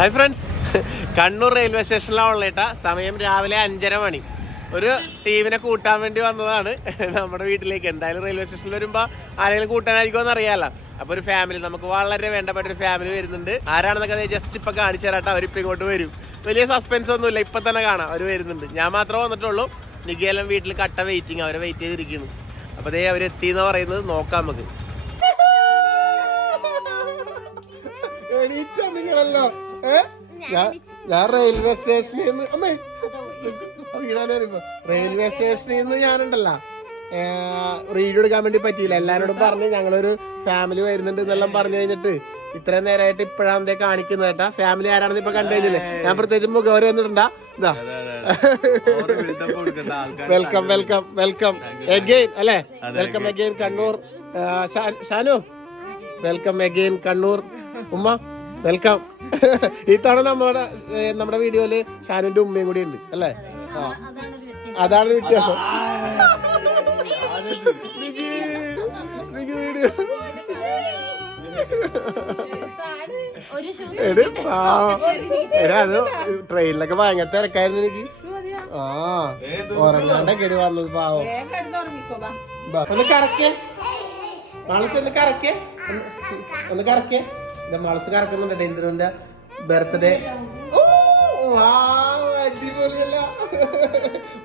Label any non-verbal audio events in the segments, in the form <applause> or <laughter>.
Hi friends Kannur railway സ്റ്റേഷനിലാണ് കേട്ടാ സമയം രാവിലെ അഞ്ചര മണി. ഒരു ടീമിനെ കൂട്ടാൻ വേണ്ടി വന്നതാണ്. നമ്മുടെ വീട്ടിലേക്ക് എന്തായാലും റെയിൽവേ സ്റ്റേഷനിൽ വരുമ്പോൾ ആരെങ്കിലും കൂട്ടാനായിരിക്കുമോ എന്ന് അപ്പോൾ അപ്പൊ ഒരു ഫാമിലി നമുക്ക് വളരെ വേണ്ടപ്പെട്ട ഒരു ഫാമിലി വരുന്നുണ്ട്. ആരാണെന്നൊക്കെ ജസ്റ്റ് ഇപ്പൊ കാണിച്ചു തരാട്ടെ. അവരിപ്പം ഇങ്ങോട്ട് വരും. വലിയ സസ്പെൻസ് ഒന്നുമില്ല. ഇപ്പൊ തന്നെ കാണാം. അവർ വരുന്നുണ്ട്. ഞാൻ മാത്രമേ വന്നിട്ടുള്ളൂ. നിഖിയെല്ലാം വീട്ടിൽ കട്ട വെയിറ്റിംഗ് അവരെ വെയിറ്റ് ചെയ്തിരിക്കുന്നു. അപ്പൊ ദേ അവരെത്തി എന്ന് പറയുന്നത് നോക്കാം നമുക്ക്. എണീറ്റ നിങ്ങളല്ലോ? ഞാൻ- റെയിൽവേ സ്റ്റേഷനിൽ നിന്ന് അമ്മേ റെയിൽവേ സ്റ്റേഷനിൽ നിന്ന് ഞാനുണ്ടല്ലോ. റീഡ് എടുക്കാൻ വേണ്ടി പറ്റിയില്ല. എല്ലാരോടും പറഞ്ഞ് ഞങ്ങളൊരു ഫാമിലി വരുന്നുണ്ട് എന്നെല്ലാം പറഞ്ഞു കഴിഞ്ഞിട്ട് ഇത്രയും നേരമായിട്ട് ഇപ്പോഴാണ് എന്തേ കാണിക്കുന്നത് കേട്ടാ. ഫാമിലി ആരാണെന്ന് ഇപ്പൊ കണ്ടു കഴിഞ്ഞില്ലേ? ഞാൻ പ്രത്യേകിച്ച് മുഖവരി വന്നിട്ടുണ്ടാ? ഇതാ. Welcome welcome welcome. എഗെയിൻ അല്ലെ? Welcome again Kannur. Shanu? Welcome again Kannur. ഉമ്മ വെൽക്കം. <laughs> ഇത്തവണ നമ്മുടെ നമ്മുടെ വീഡിയോയിൽ ഷാനുവിന്റെ ഉമ്മയും കൂടി ഉണ്ട് അല്ലേ? അതാണ് വ്യത്യാസം. അത് ട്രെയിനിലൊക്കെ ഭയങ്കര തിരക്കായിരുന്നു എനിക്ക്. ആ ഉറങ്ങാണ്ടൊക്കെ കെടി വന്നത് പാവം. ഒന്ന് കറക്കേ. മാളസ് ഒന്ന് കറക്കേ. ഒന്ന് കറക്കേ. മാളസ് കറക്കുന്നുണ്ട് ഇന്ദ്രന്റെ ബർത്ത്ഡേ. അടിപൊളിയല്ല.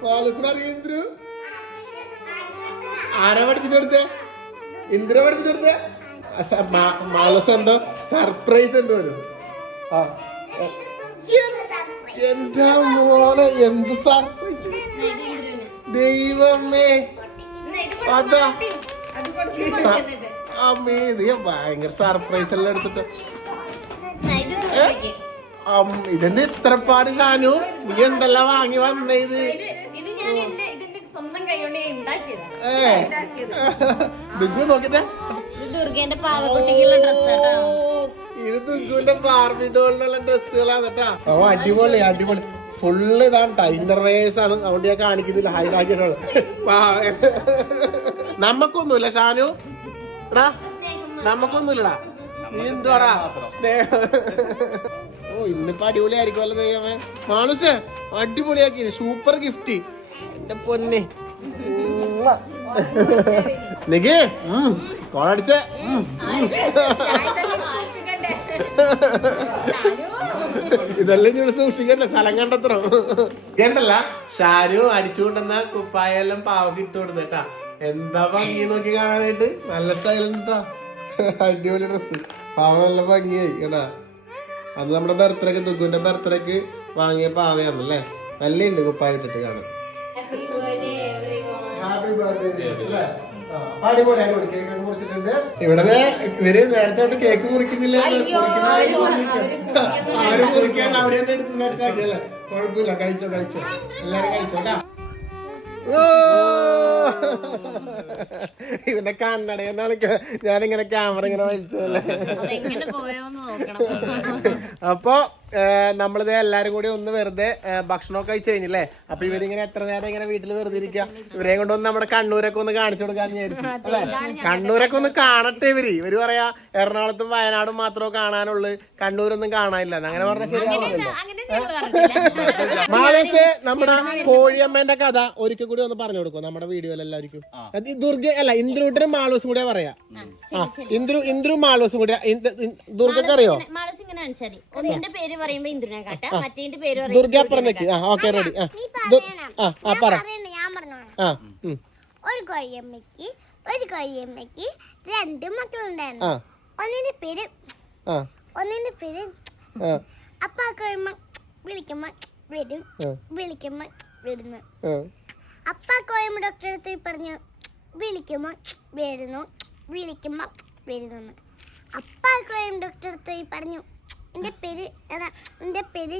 മാളസിന് അറിയാം ഇന്ദ്രു? ആരാ പഠിപ്പിച്ചു കൊടുത്തേ? ഇന്ദ്ര പഠിപ്പിച്ചു കൊടുത്തേ? മാളസ് എന്തോ സർപ്രൈസ് ഉണ്ട് വരും ആ എന്റെ മോനെ എന്ത് സർപ്രൈസ്? ദൈവമേ. അതാ. അമ്മേ ഇത് ഞാൻ ഭയങ്കര സർപ്രൈസ് എല്ലാം എടുത്തിട്ട്. ഇതെന്ത് ഇത്ര പാട് ഷാനു? നീ എന്തെല്ലാം വാങ്ങി വന്നേ ഇത്? ഏ. ദുഗു നോക്കിട്ടെ. ഇത് ബാർബി ഡോളിനുള്ള ഡ്രസ്സുകളാണ് കേട്ടാ. ഓ അടിപൊളി അടിപൊളി. ഫുള്ള് ഇതാണ് ഇന്റർവേഴ്സ് ആണ്. അതുകൊണ്ട് ഞാൻ കാണിക്കുന്നില്ല. ഹൈലാക്കിയിട്ടുള്ളത് <laughs> നമ്മക്കൊന്നുമില്ല ഷാനു. എടാ നമുക്കൊന്നുമില്ലടാ. നീ എന്തുവാടാ? സ്നേഹം. ഓ ഇന്നിപ്പോ അടിപൊളി ദൈവമേ മാണുസ് അടിപൊളിയാക്കി. Super gift. എന്റെ പൊന്നെ. നിക്ക്. കോളടിച്ചേ. ഇതെല്ലാം ഞങ്ങൾ സൂക്ഷിക്കണ്ട? സ്ഥലം കണ്ടെത്തണം. കേട്ടല്ല ഷാരു അടിച്ചുകൊണ്ടെന്ന കുപ്പായെല്ലാം പാവ ഇട്ട് കൊടുത്തു കേട്ടാ. എന്താ ഭംഗി നോക്കി കാണാനായിട്ട്? നല്ല സ്റ്റൈലുണ്ട് അടിപൊളി ഡ്രസ് പാവ നല്ല ഭംഗിയായി കേട്ടാ. അത് നമ്മുടെ ബർത്ത്ഡേക്ക് ദുഗുന്റെ ബർത്ത്ഡേക്ക് വാങ്ങിയ പാവയാണല്ലേ നല്ല ഉണ്ട് കുപ്പായിട്ടിട്ട് കാണാൻ. ഹാപ്പി ബർത്ത്ഡേ അല്ലേ? ഇവിടെ ഇവർ നേരത്തെ തൊട്ട് കേക്ക് മുറിക്കുന്നില്ല ആരും മുറിക്കാൻ അവരെ എടുത്ത് സെറ്റാക്കിയല്ലേ കുഴപ്പമില്ല കഴിച്ചോ കഴിച്ചോ. എല്ലാരും കഴിച്ചോ കേട്ടാ. ഓ! <laughs> ഇവന്റെ കണ്ണടയെന്നാണ് ഞാനിങ്ങനെ ക്യാമറ ഇങ്ങനെ വലിച്ചതല്ലേ? അതെങ്ങനെ പോയോന്ന് നോക്കണം. <laughs> അപ്പൊ നമ്മളിത് എല്ലാരും കൂടി ഒന്ന് വെറുതെ ഭക്ഷണമൊക്കെ കഴിച്ചു കഴിഞ്ഞില്ലേ? അപ്പൊ ഇവരിങ്ങനെ എത്ര നേരം ഇങ്ങനെ വീട്ടിൽ വെറുതെ ഇരിക്കുക ഇവരെ കൊണ്ടൊന്ന് നമ്മുടെ കണ്ണൂരൊക്കെ ഒന്ന് കാണിച്ചു കൊടുക്കാൻ വിചാരിച്ചു. അല്ലേ? കണ്ണൂരൊക്കെ ഒന്ന് കാണട്ടെ ഇവർ. ഇവർ പറയാ എറണാകുളത്തും വയനാടും മാത്രമേ കാണാനുള്ളൂ. കണ്ണൂരൊന്നും കാണാനില്ല. അങ്ങനെ പറഞ്ഞ ശരിയാവില്ല മാളേസ് നമ്മുടെ കോഴിയമ്മേന്റെ കഥ ഒരിക്കൽ കൂടി ഒന്ന് പറഞ്ഞു കൊടുക്കും നമ്മുടെ വീഡിയോയിൽ എല്ലാവർക്കും അത് ദുർഗ അല്ല ഇന്ദ്രൂട്ടനും മാളൂസും കൂടെ പറയാ. ആ ഇന്ദ്രു ഇന്ദ്രു മാളൂസും കൂടെ ദുർഗക്കറിയോ? ഇൻ- ദുർഗക്ക് അറിയോ മാളസ് ഇങ്ങനെ ഒന്നിന്റെ പേര് പറയുമ്പോ ഇന്ദ്രനെ കാട്ട മറ്റേന്റെ പേര് ആ ഓക്കെ റെഡി. ആ ആ പറ. ഒരു കോഴിയമ്മയ്ക്ക് ഒരു കോഴിയമ്മയ്ക്ക് രണ്ട് മക്കളുണ്ടായിരുന്നു. ഒന്നിന്റെ പേര് ഒന്നിന്റെ പേര് അപ്പൊ ആ കോഴിയമ്മ വിളിക്കുമ്പോ വരും. വിളിക്കുമ്പോ. അപ്പ ആ കോഴിയമ്മ ഡോക്ടറെ അടുത്ത് പറഞ്ഞു വിളിക്കുമ്പോ വരുന്നു. വിളിക്കുമ്പോ വരുന്നു അപ്പ ആ കോഴിയമ്മ ഡോക്ടറെ അടുത്ത് പറഞ്ഞു എന്റെ പേര് എന്റെ പേര്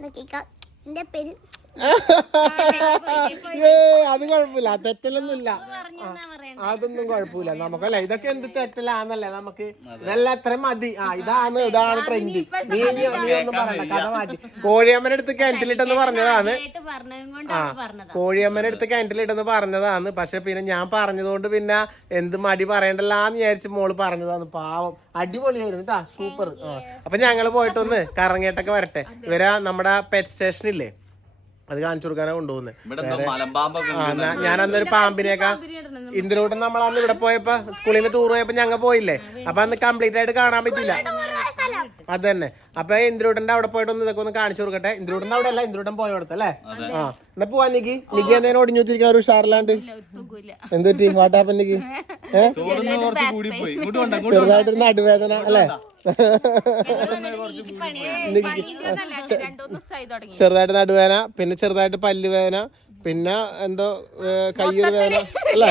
നോക്കിക്കോ എന്റെ പേര് ഏ അത് കുഴപ്പമില്ല. തെറ്റലൊന്നുമില്ല. അതൊന്നും കുഴപ്പമില്ല. നമുക്കല്ല ഇതൊക്കെ എന്ത് തെറ്റലാന്നല്ലേ? നമുക്ക് ഇതെല്ലാം അത്ര മതി. ആ ഇതാണ് ഇതാണ് ട്രെൻഡ് നീ നീ- ഒന്നും പറയണ്ട കഥ മാറ്റി. കോഴിയമ്മനെ അടുത്ത് കിണറ്റിലിട്ടെന്ന് പറഞ്ഞതാണ്. ആ കോഴിയമ്മനെ കൊണ്ടാണ് പറഞ്ഞത്. കോഴിയമ്മയുടെ അടുത്ത് കിണറ്റിലിട്ടെന്ന് പറഞ്ഞതാണ്. പക്ഷെ പിന്നെ ഞാൻ പറഞ്ഞതുകൊണ്ട് പിന്നെ എന്ത് മടി പറയണ്ടല്ലാന്ന് വിചാരിച്ച് മോൾ പറഞ്ഞതാണ്. പാവം. അടിപൊളിയായിരുന്നു കേട്ടാ. സൂപ്പർ. അപ്പൊ ഞങ്ങൾ പോയിട്ടൊന്ന് കറങ്ങിയിട്ടൊക്കെ വരട്ടെ. ഇവരാ നമ്മുടെ പെറ്റ് സ്റ്റേഷനില്ലേ അത് കാണിച്ചു കൊടുക്കാനാ കൊണ്ടുപോകുന്നത് ഞാനന്നൊരു പാമ്പിനേക്കാ മലമ്പാമ്പൊക്കെ ഞാൻ അന്നൊരു പാമ്പിനേക്കാ ഇന്ദിരൂട്ടൻ നമ്മൾ അന്ന് ഇവിടെ പോയപ്പോ സ്കൂളിൽ നിന്ന് ടൂർ പോയപ്പോ ഞങ്ങൾ പോയില്ലേ? അപ്പൊ അന്ന് കംപ്ലീറ്റ് ആയിട്ട് കാണാൻ പറ്റില്ല അത് തന്നെ അപ്പൊ ഇന്ദിരൂട്ടന്റെ അവിടെ പോയിട്ട് ഒന്ന് ഇതൊക്കെ ഒന്ന് കാണിച്ചു കൊടുക്കട്ടെ. ഇന്ദിരൂട്ടന്റെ അവിടെ അല്ല ഇന്ദിരൂട്ടൻ പോയടുത്ത് അല്ലേ? ആ എന്നാ പോവാ നിക്ക്? നിക്ക് എന്തേലും ഒടിഞ്ഞു വെച്ചിരിക്കണ ഒരു ഉഷാറിലാണ്ട് എന്ത് പറ്റി? വാട്ടാപ്പൻ നിക്ക്? പോയി ചെറുതായിട്ടൊരു നടുവേദന അല്ലേ? ചെറുതായിട്ട് നടുവേന പിന്നെ ചെറുതായിട്ട് പല്ലുവേദന പിന്നെ എന്തോ കയ്യൊരു വേദന അല്ലേ?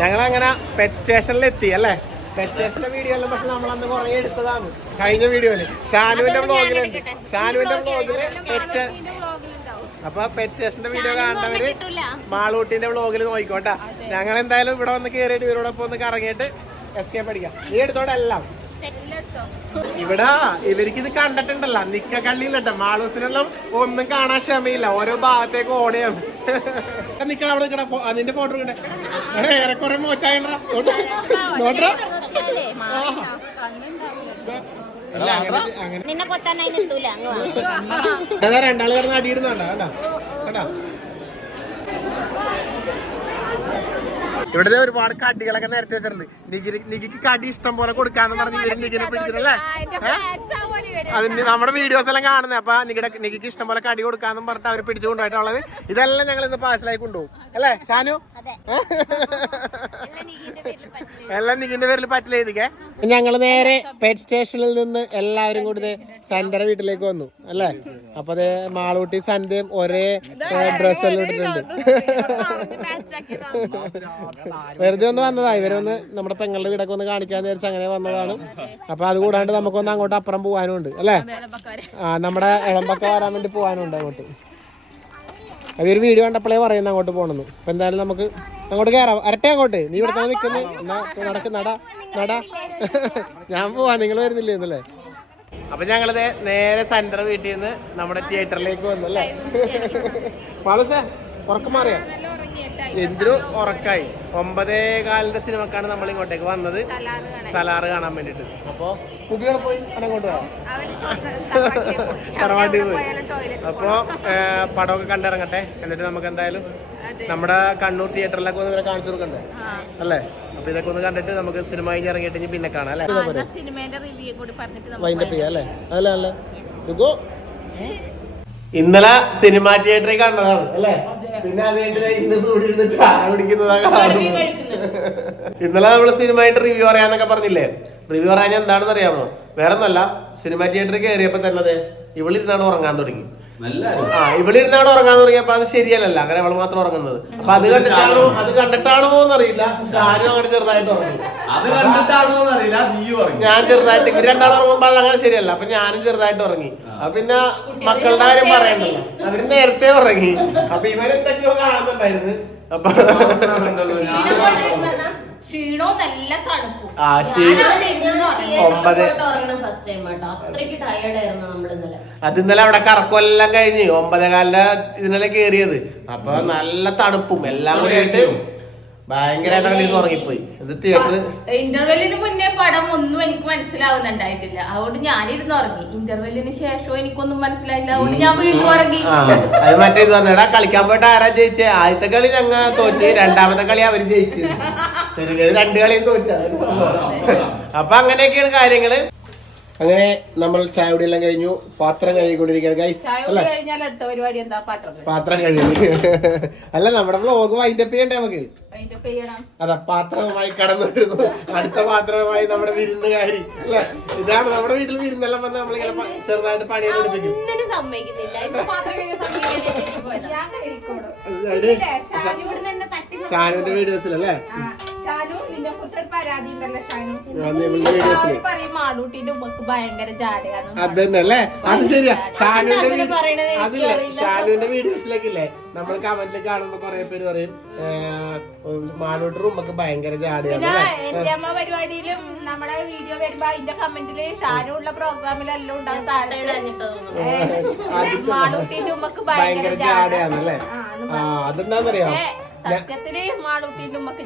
ഞങ്ങൾ അങ്ങനെ പെറ്റ് സ്റ്റേഷനിൽ എത്തി അല്ലേ? പെറ്റ് സ്റ്റേഷന്റെ വീഡിയോ എല്ലാം പക്ഷെ നമ്മൾ അന്ന് കുറെ എടുത്തതാണ്. കഴിഞ്ഞ വീഡിയോയിൽ ഷാനുവിന്റെ ബ്ലോഗിൽ ഷാനുവിന്റെ ബ്ലോഗിൽ പെറ്റ് അപ്പൊ പെറ്റ് സ്റ്റേഷന്റെ വീഡിയോ കാണുന്നവര് മാളൂട്ടിന്റെ ബ്ലോഗിൽ നോക്കിക്കോട്ടാ ഞങ്ങൾ എന്തായാലും ഇവിടെ വന്ന് കയറിയിട്ട് ഇവരോടൊപ്പം ഒന്ന് കറങ്ങിയിട്ട് എസ്കേപ്പ് അടിക്കാം നീ എടുത്തോടെ എല്ലാം. ഇവിടെ ഇവർക്ക് ഇത് കണ്ടിട്ടുണ്ടല്ല. നിക്ക കള്ളിയില്ലട്ടോ മാളൂസിനെല്ലാം ഒന്നും കാണാൻ ക്ഷമയില്ല. ഓരോ ഭാഗത്തേക്ക് ഓടിയാണ് <laughs> നിക്കണം അവിടെ നിക്കണ അതിന്റെ ഫോട്ടോ കിട്ടെ ഏറെക്കുറെ മോശമായിട്ടാ നോട്ടാ അല്ല അങ്ങനെ രണ്ടാൾ കിടന്ന് അടിയിടുന്നുണ്ടോ കണ്ടാ? കണ്ടാ? ഇവിടുത്തെ ഒരുപാട് കടികളൊക്കെ നേരത്തെ വെച്ചിട്ടുണ്ട്. നികിരി നികിക്ക് കടി ഇഷ്ടം പോലെ കൊടുക്കാന്ന് പറഞ്ഞ് ഇവർ നികിനെ പിടിച്ചിട്ടല്ലേ അതിന് നമ്മുടെ വീഡിയോസ് എല്ലാം കാണുന്നത് അപ്പൊ നികിടെ നികിക്ക് ഇഷ്ടം പോലെ കടി കൊടുക്കാന്ന് പറഞ്ഞിട്ട് അവർ പിടിച്ചു കൊണ്ടുപോയിട്ടുള്ളത്. ഇതെല്ലാം ഞങ്ങൾ ഇന്ന് പാഴ്സലായി കൊണ്ടുപോകും. അല്ലേ ഷാനു? എല്ലാം നികിന്റെ പേരിൽ പറ്റില്ല? ഇതൊക്കെ ഞങ്ങൾ നേരെ പെറ്റ് സ്റ്റേഷനിൽ നിന്ന് എല്ലാവരും കൂടി സെന്റർ വീട്ടിലേക്ക് വന്നു. അല്ലേ? അപ്പൊ അത് മാളൂട്ടി സന്ധ്യയും ഒരേ ഡ്രസ് എല്ലാം ഇട്ടിട്ടുണ്ട്. വെറുതെ ഒന്ന് വന്നതാ. ഇവരൊന്ന് നമ്മുടെ പെങ്ങളുടെ വീടൊക്കെ ഒന്ന് കാണിക്കാന്ന് വിചാരിച്ച് അങ്ങനെ വന്നതാണ്. അപ്പൊ അത് കൂടാണ്ട് നമുക്കൊന്ന് അങ്ങോട്ട് അപ്പുറം പോകാനുണ്ട് അല്ലേ? ആ നമ്മുടെ ഇളമ്പക്ക വരാൻ വേണ്ടി പോകാനുണ്ട് അങ്ങോട്ട്. അവർ വീഡിയോ കണ്ടപ്പോഴേ പറയുന്നു അങ്ങോട്ട് പോകണമെന്ന് അപ്പൊ എന്തായാലും നമുക്ക് അങ്ങോട്ട് കയറാം അരട്ടെ അങ്ങോട്ട്. നീ ഇവിടെ നിൽക്കുന്നു നടക്ക് നട നട. ഞാൻ പോവാ. നിങ്ങൾ വരുന്നില്ലേ എന്നല്ലേ അപ്പൊ ഞങ്ങളത് നേരെ സെന്റർ വീട്ടിൽ നിന്ന് നമ്മുടെ തിയേറ്ററിലേക്ക് വന്നല്ലേ? അല്ലേ ഉറക്കം മാറിയാ? എന്തിനു ഉറക്കായി. ഒമ്പതേ കാലിന്റെ സിനിമക്കാണ് നമ്മൾ ഇങ്ങോട്ടേക്ക് വന്നത്. സലാറ് കാണാൻ. വേണ്ടിട്ട് അപ്പൊ കുട്ടികളെ പോയി അങ്ങോട്ട് പറവാണ്ടി പോയി. <laughs> അപ്പോ പടമൊക്കെ കണ്ടിറങ്ങട്ടെ. എന്നിട്ട് നമുക്ക് എന്തായാലും നമ്മുടെ കണ്ണൂർ തിയേറ്ററിലൊക്കെ ഒന്ന് ഇവരെ കാണിച്ചു കൊടുക്കണ്ടേ? അല്ലേ? അപ്പൊ ഇതൊക്കെ ഒന്ന് കണ്ടിട്ട് നമുക്ക് സിനിമ കഴിഞ്ഞ് ഇറങ്ങിയിട്ട് ഇനി പിന്നെ കാണാം അല്ലേ? സിനിമയുടെ റിവ്യൂ കൂടി പറഞ്ഞിട്ട് വൈൻഡപ്പ് ചെയ്യാം അല്ലേ? അതല്ലേ അല്ലേ ഇതോ ഇന്നലെ സിനിമ തിയേറ്ററിൽ കണ്ടതാണ് അല്ലേ? പിന്നെ അത് കഴിഞ്ഞിട്ട് ദേ ഇന്ന് ഇവിടെ ഇരുന്ന് ചായ കുടിക്കുന്നതാ കാണുന്നു ഇന്നലെ നമ്മൾ സിനിമയായിട്ട് റിവ്യൂ പറയാന്നൊക്കെ പറഞ്ഞില്ലേ? റിവ്യൂ പറയാൻ എന്താണെന്ന് അറിയാമോ വേറെ ഒന്നല്ല സിനിമ തിയേറ്ററിൽ കയറിയപ്പോ തന്നെ അതെ. ഇവളിരുന്നാണ് ഉറങ്ങാൻ തുടങ്ങി. ആ ഇവളിരുന്നാണ് ഉറങ്ങാൻ തുടങ്ങിയപ്പോ അത് ശരിയല്ലല്ലോ. അങ്ങനെ അവൾ മാത്രം ഉറങ്ങുന്നത്. അപ്പൊ അത് കണ്ടിട്ടാണോ അത് കണ്ടിട്ടാണോ എന്നറിയില്ല ഷാനും ആരും അങ്ങനെ ചെറുതായിട്ട് ഉറങ്ങി. അത് കണ്ടിട്ടാണോ അറിയില്ല നീ പറഞ്ഞു ഞാൻ ചെറുതായിട്ട് ഇവർ രണ്ടാൾ ഉറങ്ങുമ്പോ അത് അങ്ങനെ ശരിയല്ല. അപ്പൊ ഞാനും ചെറുതായിട്ട് ഉറങ്ങി. അപ്പൊ പിന്നെ മക്കളുടെ കാര്യം പറയണ്ടല്ലോ. അവർ നേരത്തെ ഉറങ്ങി. അപ്പൊ ഇവരെന്തൊക്കെയോ കാണുന്നുണ്ടായിരുന്നു. അപ്പൊ ക്ഷീണവും നല്ല തണുപ്പും ഒമ്പത്. ഫസ്റ്റ് ടൈം കേട്ടോ. അത്രയ്ക്ക് ടയേർഡ് ആയിരുന്നു നമ്മൾ അത് ഇന്നലെ അവിടെ കറക്കമെല്ലാം കഴിഞ്ഞ് ഒമ്പതേ കാലിന്റെ ഇതിനല്ലേ കേറിയത്. അപ്പൊ നല്ല തണുപ്പും എല്ലാം കൂടി ആയിട്ട് ഭയങ്കരമായിട്ട് ഉറങ്ങിപ്പോയി. ഇത് തിയേറ്ററിൽ ഇന്റർവെല്ലിന് മുന്നേ പടം ഒന്നും എനിക്ക് മനസ്സിലാവുന്നുണ്ടായിട്ടില്ല. അതുകൊണ്ട് ഞാനിരുന്ന് ഉറങ്ങി. ഇന്റർവെല്ലിന് ശേഷവും എനിക്കൊന്നും മനസ്സിലായില്ല. അതുകൊണ്ട് ഞാൻ വീണ്ടും ഉറങ്ങി. ആ അത് മറ്റേ ഇത് പറഞ്ഞാ കളിക്കാൻ പോയിട്ട് ആരാ ജയിച്ചേ? ആദ്യത്തെ കളി ഞങ്ങൾ തോറ്റ്. രണ്ടാമത്തെ കളി അവർ ജയിച്ചു. ശരി രണ്ട് കളിയും തോറ്റ. അപ്പൊ അങ്ങനെയൊക്കെയാണ് കാര്യങ്ങൾ. അങ്ങനെ നമ്മൾ ചായ കുടിയെല്ലാം കഴിഞ്ഞു. പാത്രം കഴുകിക്കൊണ്ടിരിക്കുകയാണ് ഗൈസ് അല്ല? പാത്രം. കഴുകി. <laughs> അല്ല നമ്മുടെ വ്ലോഗ് വൈൻഡപ്പ് ചെയ്യണ്ടേ നമുക്ക്? അതാ പാത്രവുമായി കടന്നു വരുന്നു. അടുത്ത പാത്രവുമായി നമ്മുടെ വിരുന്നുകാരി അല്ലെ? ഇതാണ് നമ്മുടെ വീട്ടിൽ വിരുന്നെല്ലാം വന്ന് നമ്മൾ ചിലപ്പോ ചെറുതായിട്ട് പണിയെല്ലാം എടുപ്പിക്കും. ഷാനുവിന്റെ വീഡിയോസിലല്ലേ? പരാതി അത് ശരിയാ. ഷാനുവിന്റെ അതില്ലേ? ഷാനുവിന്റെ വീഡിയോസിലേക്കില്ലേ? നമ്മൾ കമന്റിൽ കാണുമ്പോ കൊറേ പേര് പറയും മാളൂട്ട് റൂമൊക്കെ ഭയങ്കര ജാടിയാണ് പരിപാടിയിലും നമ്മുടെ വീഡിയോ വരുമ്പോ അതിന്റെ കമന്റിൽ ഷാനുള്ള പ്രോഗ്രാമിലെല്ലാം ഉണ്ടാകും താഴെ മാളൂട്ടിന്റെ ഉമ്മക്ക് ഭയങ്കര ജാടയാണല്ലേ ആ, അതെന്താന്നറിയോ? സത്യത്തിൽ മാളൂട്ടിന്റെ ഉമ്മക്ക്.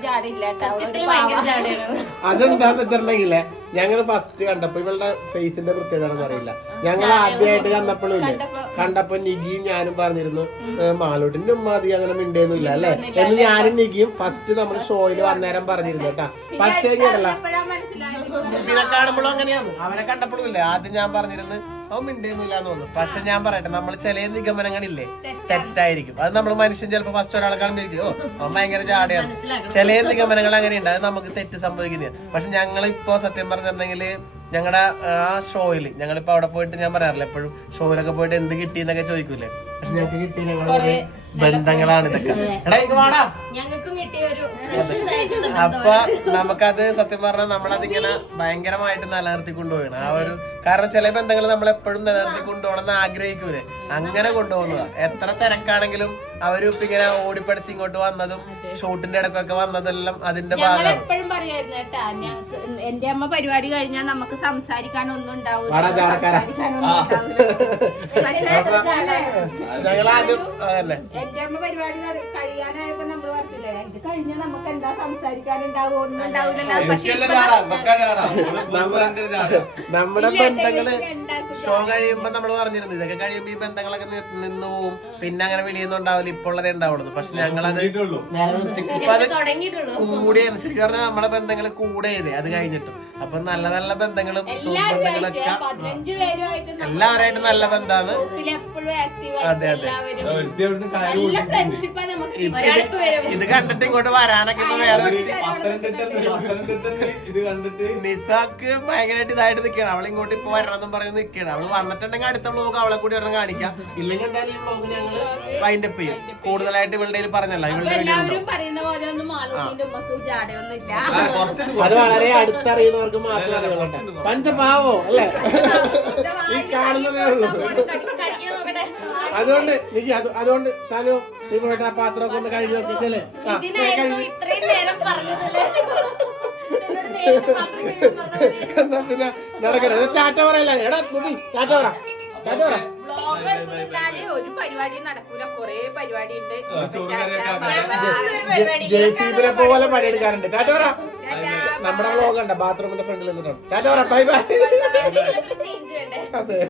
അതെന്താന്ന് വെച്ചിട്ടുണ്ടെങ്കിലേ ഞങ്ങൾ ഫസ്റ്റ് കണ്ടപ്പോ ഇവളുടെ ഫേസിന്റെ പ്രത്യേകത അറിയില്ല. ഞങ്ങൾ ആദ്യമായിട്ട് കണ്ടപ്പോഴും ഇല്ലേ? കണ്ടപ്പോ- നിഗിയും നികിയും ഞാനും പറഞ്ഞിരുന്നു "ഏ, മാളൂട്ടിന്റെ ഉമ്മ അധികം അങ്ങനെ മിണ്ടേന്നില്ല അല്ലെ? എന്ന് ഞാനും നികിയും ഫസ്റ്റ് നമ്മൾ ഷോയിൽ വന്നേരം പറഞ്ഞിരുന്നു കേട്ടാ. പക്ഷേ കേട്ടല്ല കാണുമ്പോഴും അങ്ങനെയാണ്. അവരെ കണ്ടപ്പോഴും ഇല്ലേ? ആദ്യം ഞാൻ പറഞ്ഞിരുന്നു അവൻ മിണ്ടേന്നില്ല എന്ന് തോന്നുന്നു. പക്ഷെ ഞാൻ പറയട്ടെ നമ്മൾ ചില നിഗമനങ്ങളില്ലേ? തെറ്റായിരിക്കും. അത് നമ്മൾ മനുഷ്യൻ ചിലപ്പോ ഫസ്റ്റ് ഒരാളെ കാണുമ്പോ ഓ അവൻ ഭയങ്കര ചാടയാണ് ചില നിഗമനങ്ങൾ അങ്ങനെ ഉണ്ട് അത് നമുക്ക് തെറ്റ് സംഭവിക്കുന്നതാണ്. പക്ഷെ ഞങ്ങൾ ഇപ്പോ സത്യം പറഞ്ഞിട്ടുണ്ടെങ്കിൽ ഞങ്ങളുടെ ആ ഷോയിൽ ഞങ്ങളിപ്പോ അവിടെ പോയിട്ട് ഞാൻ പറയാറില്ല എപ്പോഴും ഷോയിലൊക്കെ പോയിട്ട് എന്ത് കിട്ടി എന്നൊക്കെ ചോദിക്കൂലേ പക്ഷെ ഞങ്ങൾക്ക് കിട്ടി ഞങ്ങളുടെ ബന്ധങ്ങളാണ് ഇതൊക്കെ. എടാ. അപ്പൊ നമുക്കത് സത്യം പറഞ്ഞാൽ നമ്മളതിങ്ങനെ ഭയങ്കരമായിട്ട് നിലനിർത്തി കൊണ്ടുപോകണം ആ ഒരു കാരണം ചില ബന്ധങ്ങൾ നമ്മൾ എപ്പോഴും നിലനിർത്തി കൊണ്ടുപോകണം എന്ന് ആഗ്രഹിക്കൂലേ. അങ്ങനെ കൊണ്ടുപോകുന്നതാ. എത്ര തിരക്കാണെങ്കിലും അവർ ഇപ്പൊ ഇങ്ങനെ ഓടിപ്പടിച്ച് ഇങ്ങോട്ട് വന്നതും ഷൂട്ടിന്റെ ഇടക്കൊക്കെ വന്നതെല്ലാം അതിന്റെ ഞങ്ങൾ ഭാഗമാണ്. എപ്പോഴും പറയായിരുന്നു കേട്ടാ ഞങ്ങൾക്ക് എന്റെ അമ്മ പരിപാടി കഴിഞ്ഞാൽ നമുക്ക് സംസാരിക്കാനൊന്നും ഒന്നും വാടാ ചാടക്കാരാ. സംസാരിക്കാനൊന്നും ഉണ്ടാവൂല. പക്ഷേ അല്ലേ? ഞങ്ങൾ ആദ്യം അതന്നെ എന്റെ പരിപാടി കഴിയാനായപ്പോ നമ്മൾ പറഞ്ഞില്ലേ? ഇത് കഴിഞ്ഞാൽ നമുക്ക് എന്താ സംസാരിക്കാനുണ്ടാവും നമ്മുടെ ബന്ധങ്ങൾ. ഷോ കഴിയുമ്പോ നമ്മൾ പറഞ്ഞിരുന്നു. ഇതൊക്കെ കഴിയുമ്പോ ഈ ബന്ധങ്ങളൊക്കെ നിന്ന് പോവും. പിന്നെ അങ്ങനെ വെളിയൊന്നും ഉണ്ടാവില്ല. ഇപ്പൊ ഉള്ളതേ ഉണ്ടാവുള്ളൂ. പക്ഷെ ഞങ്ങളത് ഇപ്പൊ അത് കൂടെ ശരിക്കും പറഞ്ഞാൽ നമ്മളെ ബന്ധങ്ങൾ കൂടെ ചെയ്തേ അത് കഴിഞ്ഞിട്ടും. അപ്പൊ നല്ല നല്ല ബന്ധങ്ങളും സുഹൃത്ത് ബന്ധങ്ങളൊക്കെ എല്ലാവരുമായിട്ട് പതിനഞ്ച് പേരുമായിട്ട് നമ്മൾ എല്ലാവരായിട്ട് നല്ല ബന്ധമാണ് ഇത് കണ്ടിട്ട് ഇങ്ങോട്ട് വരാനൊക്കെ നിസാക്ക് ഭയങ്കരമായിട്ട് ഇതായിട്ട് നിൽക്കണം അവൾ ഇങ്ങോട്ട് ഇപ്പൊ വരണമെന്നും പറഞ്ഞ് നിൽക്കണം അവൾ വന്നിട്ടുണ്ടെങ്കിൽ അടുത്ത വ്ലോഗ് അവളെ കൂടി ഒരെണ്ണം കാണിക്കാം. ഇല്ലെങ്കിൽ എന്തായാലും ഈ വ്ലോഗ് ഞങ്ങൾ വൈൻഡപ്പ് ചെയ്യും. കൂടുതലായിട്ട് ഇവളുടെ പറഞ്ഞല്ല. അപ്പൊ ഇവളുടെ അത് വളരെ അടുത്തറിയുന്നവർക്ക് മാത്രമേ അറിയുള്ളൂ പഞ്ചപാവോ അല്ലേ? ഈ കാണുന്നതേ ഉള്ളൂ. അതുകൊണ്ട് നിക്ക് അത് അതുകൊണ്ട് ശാലു നീ പോയിട്ട് ആ പാത്രമൊക്കെ ഒന്ന് കഴുകി നോക്കിച്ചല്ലേ എന്നാ പിന്നെ നടക്കട്ടെ. ടാറ്റ പറയല്ല എടാ കുട്ടി ടാറ്റ പറ. ടാറ്റ പറ. പോലെ പണിയെടുക്കാറുണ്ട്. ടാറ്റ പറ. നമ്മുടെ വ്ലോഗ് ഉണ്ട് ബാത്റൂമിന്റെ ഫ്രണ്ടിൽ നിന്നിട്ടുണ്ട് ടാറ്റ പറ ബൈ ബൈ അതെ.